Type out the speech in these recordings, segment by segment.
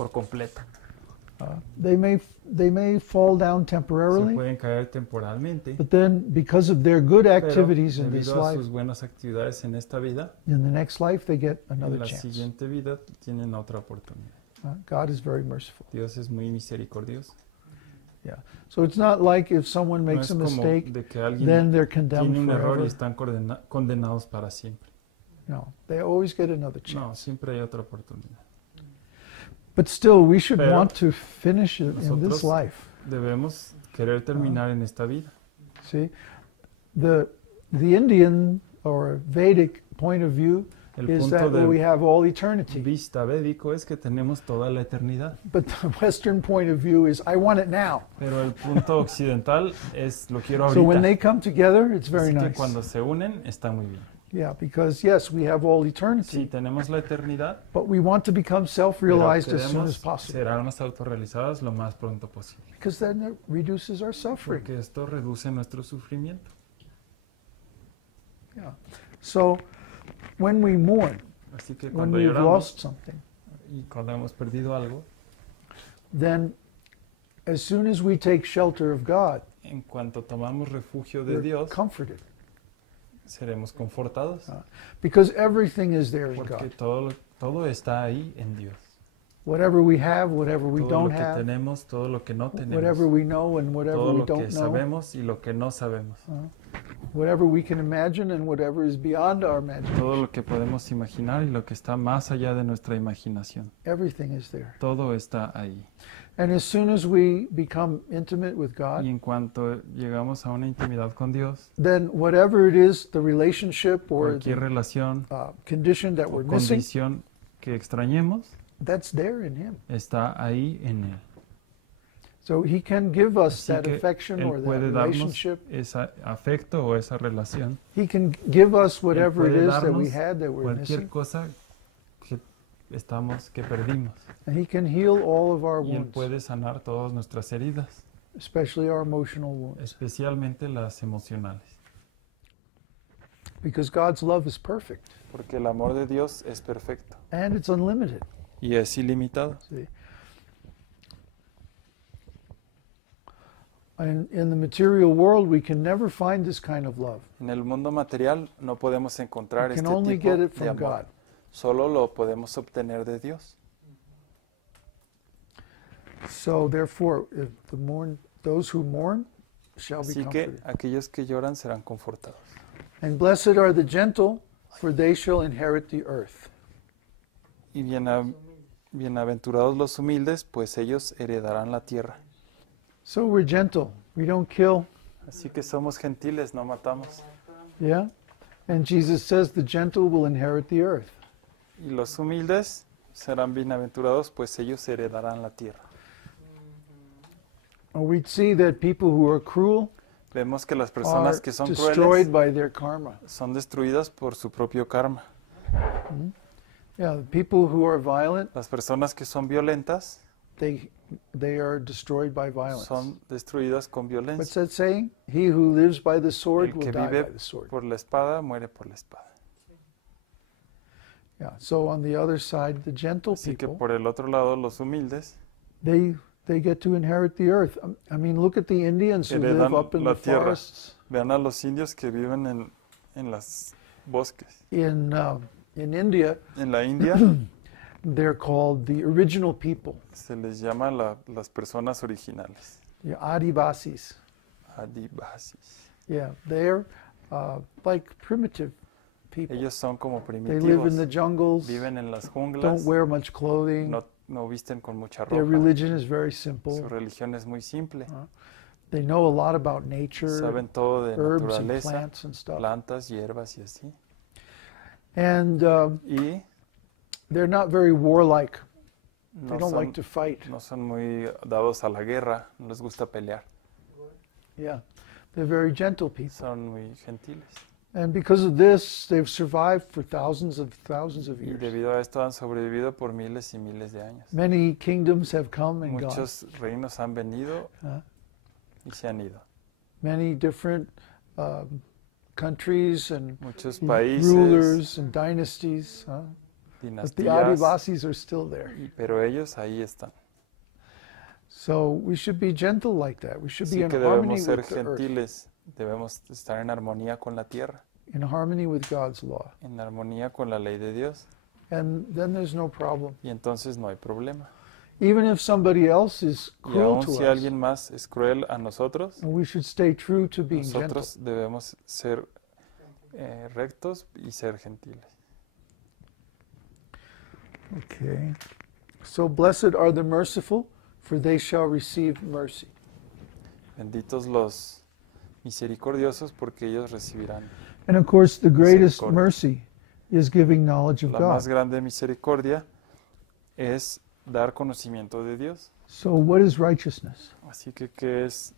por completo. They may fall down Se temporarily, pueden caer temporalmente, but then because of their good pero activities in this debido a life, sus buenas actividades en esta vida, in the next life they get en another la chance. siguiente vida tienen otra oportunidad. God is very merciful. Dios es muy misericordioso. Yeah. So it's not like if someone No makes es a como mistake, de que alguien then they're tiene condemned un error y forever. están condenados para siempre. No, they always get another No, chance. siempre hay otra oportunidad. But still, we should Pero want to finish it in this nosotros life. debemos querer terminar en esta vida. See, the Indian or Vedic point of view El is punto that de we have all eternity. vista védico es que tenemos toda la eternidad. But the Western point of view is, I want it now. Pero el punto occidental es lo quiero So when ahorita. they come together, it's very Así que nice. cuando se unen está muy bien. Yeah, because yes, we have all Sí, eternity, tenemos la eternidad, but we want to become pero self-realized as soon as queremos possible, ser almas autorrealizadas lo más pronto posible. because then it reduces our suffering. Porque esto reduce nuestro sufrimiento. Yeah. So when we mourn, Así que when cuando we've lloramos lost something, y cuando hemos perdido algo, then as soon as we take shelter of God, en cuanto tomamos refugio de we're Dios, comforted, seremos confortados. because everything is there in Porque God. todo está ahí en Dios. Whatever we have, whatever we Todo lo don't que have, tenemos, todo lo que no whatever tenemos, we know and whatever todo we lo que don't know, sabemos y lo que no sabemos, whatever we can imagine and whatever is beyond our todo imagination, lo que podemos imaginar y lo que está más allá de nuestra imaginación, everything is there. todo está ahí. And as soon as we become intimate with Y God, en cuanto llegamos a una intimidad con Dios, then whatever it is, the relationship or cualquier the relación condition that o we're missing, condición que extrañemos, that's there in Him. está ahí en Él. So He can give us Así that que affection or Él that puede darnos relationship. ese afecto o esa relación. He can give us Él whatever it puede is that we darnos had that we're cualquier missing. cosa que perdimos. And He can heal all of our Y Él wounds, puede sanar todas nuestras heridas, especially our emotional wounds. especialmente las emocionales. Because God's love is perfect Porque el amor de Dios es perfecto and it's unlimited. y es ilimitado. See? And in the material world, we can never find this kind of love. En el mundo material no podemos encontrar We este can only tipo get it de from amor. God. Solo lo podemos obtener de Dios. So therefore, if those who mourn shall be Así que comforted. aquellos que lloran serán confortados. And blessed are the gentle, for they shall inherit the earth. Y bienaventurados los humildes, pues ellos heredarán la tierra. So we're gentle. We don't kill. Así que somos gentiles, no matamos. Yeah? And Jesus says the gentle will inherit the earth. Y los humildes serán bienaventurados, pues ellos heredarán la tierra. Or we'd see that people who are cruel Vemos que las are personas que son destroyed crueles by their karma. son destruidas por su propio karma. Yeah, the people who are violent, Las personas que son violentas they are destroyed by violence. son destruidas con What's violencia. that saying? He who lives by the sword El will que die vive by the sword. por la espada muere por la espada. Yeah. So on the other side, the gentle Así que people, por el otro lado, los humildes they get to inherit the earth. I mean, look at the Indians who live heredan up in la the tierra. forests. Vean a los indios que viven en los bosques. In India, En la India they're called the original people, se les llama las personas originales, the Adivasis. adivasis. Yeah, they're like primitive people. Ellos son como They live in primitivos, the jungles, viven en las junglas, don't wear much clothing. no visten con mucha Their ropa. religion is very Su simple. religión es muy simple. They know a lot about nature, Saben todo de herbs and naturaleza, plants and stuff. plantas, hierbas y así. And Y they're not very warlike. They no don't like son, to fight. no son muy dados a la guerra, no les gusta pelear. Yeah, they're very gentle people. Son muy gentiles. And because of this, they've survived for thousands of Y years. debido a esto han sobrevivido por miles y miles de años. Many kingdoms have come and gone. Muchos reinos han venido y se han ido. Many different countries and Muchos países, rulers and dynasties. But the dinastías, Adivasis are still there. pero ellos ahí están. So we should be gentle like that. We should be Así in que harmony debemos ser with the earth, gentiles, debemos estar en armonía con la tierra, in harmony with God's law. en armonía con la ley de Dios, And then there's no problem. y entonces no hay problema. Even if somebody else is Y cruel aun to si us, alguien más es cruel a nosotros, we should stay true to being gentle. nosotros debemos ser rectos y ser gentiles. Okay. So blessed are the merciful, for they shall receive mercy. Benditos los misericordiosos, porque ellos recibirán. And of course, the greatest Misericordia. mercy is giving knowledge of La más God. grande misericordia es dar conocimiento de Dios. So what is righteousness? Así que, ¿qué es?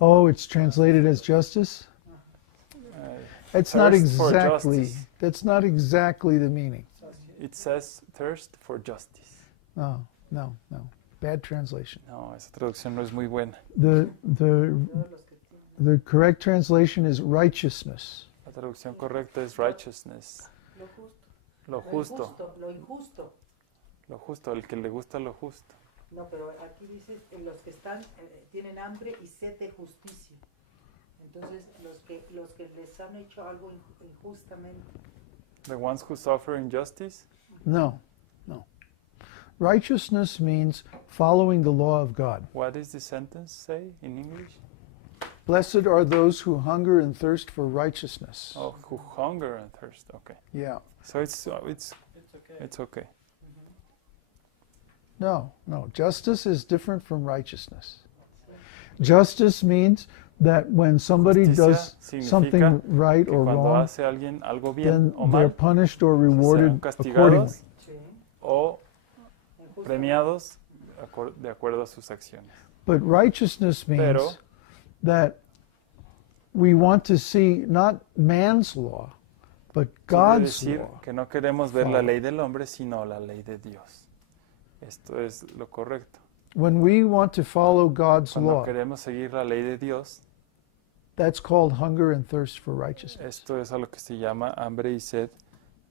Oh, it's translated as justice? It's not Thirst for exactly. justice. That's not exactly the meaning. It says thirst for justice. No. Bad translation. No, esa traducción no es muy buena. The correct translation is righteousness. La traducción correcta es righteousness. Lo justo. Lo justo. Lo injusto. Lo justo, el que le gusta lo justo. No, pero aquí dice los que están tienen hambre y sed de justicia. Entonces los que les han hecho algo injustamente. The ones who suffer injustice. No. Righteousness means following the law of God. What does the sentence say in English? Blessed are those who hunger and thirst for righteousness. Oh, who hunger and thirst. Okay. Yeah. So it's okay. No. Justice is different from righteousness. Justice means that when somebody Justicia does significa something right que or cuando wrong, hace alguien algo bien then o they're mal, punished or serán rewarded accordingly. castigados o premiados de acuerdo a sus acciones. But righteousness means Pero that we want to see not man's law, but quiere God's decir law. que no queremos ver la ley del hombre, sino la ley de Dios. Esto es lo correcto. When we want to follow God's Cuando law, queremos seguir la ley de Dios, that's called hunger and thirst for righteousness. esto es a lo que se llama hambre y sed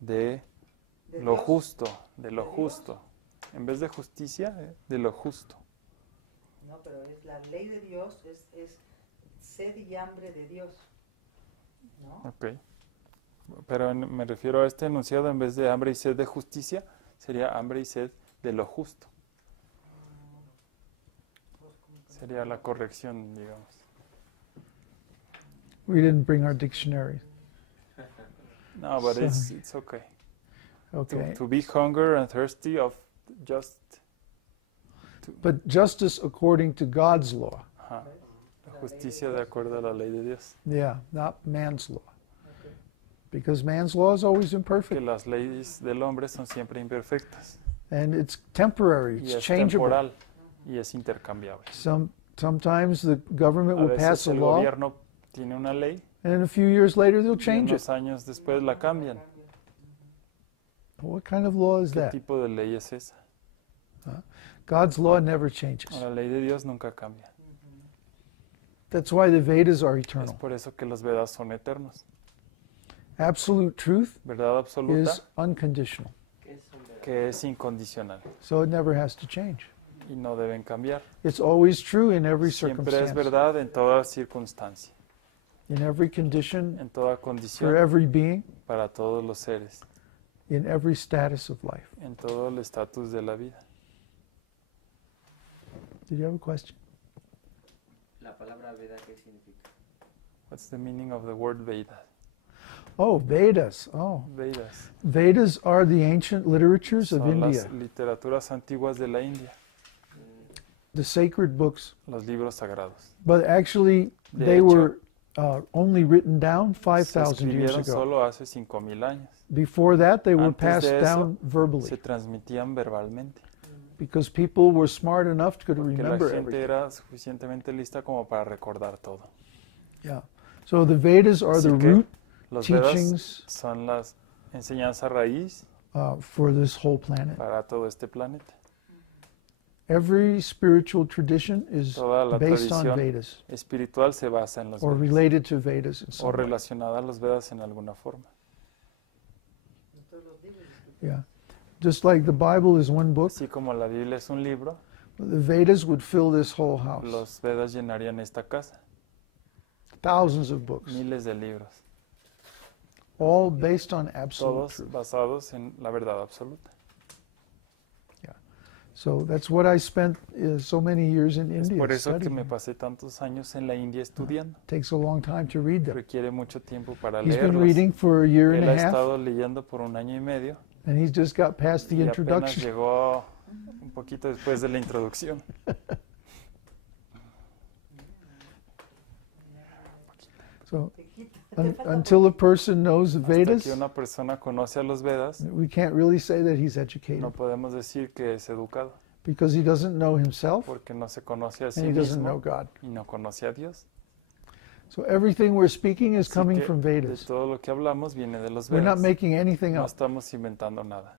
de lo justo, de lo justo. En vez de justicia, de lo justo. No, pero es la ley de Dios, es sed y hambre de Dios. ¿No? Ok. Pero me refiero a este enunciado, en vez de hambre y sed de justicia, sería hambre y sed de lo justo. Sería la corrección, digamos. We didn't bring our dictionary. No, but it's okay. Okay. To be hunger and thirsty of just... But justice according to God's law. Ajá. La justicia de acuerdo a la ley de Dios. Yeah, not man's law. Because man's law is always Que imperfect. las leyes del hombre son siempre imperfectas. And it's temporary, Y it's es changeable. temporal y es intercambiable. Sometimes the government A will veces pass a el law, gobierno tiene una ley and in a few years later they'll y change it. unos años después la cambian. What kind of law is ¿Qué that? tipo de ley es esa? God's law never changes. La ley de Dios nunca cambia. That's why the Vedas are Es eternal. por eso que los Vedas son eternos. Absolute truth Verdad absoluta is unconditional, que es incondicional so it never has to change. y no deben cambiar. It's always true in every Siempre es circumstance, verdad en toda circunstancia, in every condition, en toda for condición, every being, para todos los seres, in every status of life. en todo el estatus de la vida. Did you have a question? La palabra Veda, ¿qué significa? What's the meaning of the word Veda? Oh, Vedas. Oh, Vedas. Vedas are the ancient literatures of Son India, las literaturas antiguas de la India, the sacred books. los libros sagrados. But actually, De they hecho, were only written down Se 5,000 years escribieron ago. solo hace 5,000 años. Before that, they were Antes passed de eso, down verbally Se transmitían verbalmente, because people were smart enough to porque la remember gente everything. era suficientemente lista como para recordar todo. Yeah. So the Vedas are Así the que root los Vedas teachings son las enseñanzas raíz for this whole planet. para todo este planeta. Every spiritual tradition is Toda la based on tradición Vedas espiritual se basa en los or Vedas related to Vedas in o some way. relacionada a los Vedas en alguna forma. Yeah. Just like the Bible is one book, Así como la Biblia es un libro, the Vedas would fill this whole house. los Vedas llenarían esta casa. Thousands of books, Miles de libros, all based on absolute todos truth. basados en la verdad absoluta. So that's what I spent so many years in Es India por eso que studying. me pasé tantos años en la India estudiando. Takes a long time to read them. Requiere mucho tiempo para He's been leerlos. reading for a year and Él a ha half, estado leyendo por un año y medio and he's just got past the y apenas introduction. llegó un poquito después de la introducción. So until a person knows the Hasta Vedas, que una persona conoce a los Vedas, we can't really say that he's educated no podemos decir que es educado, because he doesn't know himself porque no se conoce a sí and he doesn't know mismo God. y no conoce a Dios. So everything we're speaking is Así coming que from de Vedas. todo lo que hablamos viene de los We're not Vedas. making anything No up. estamos inventando nada.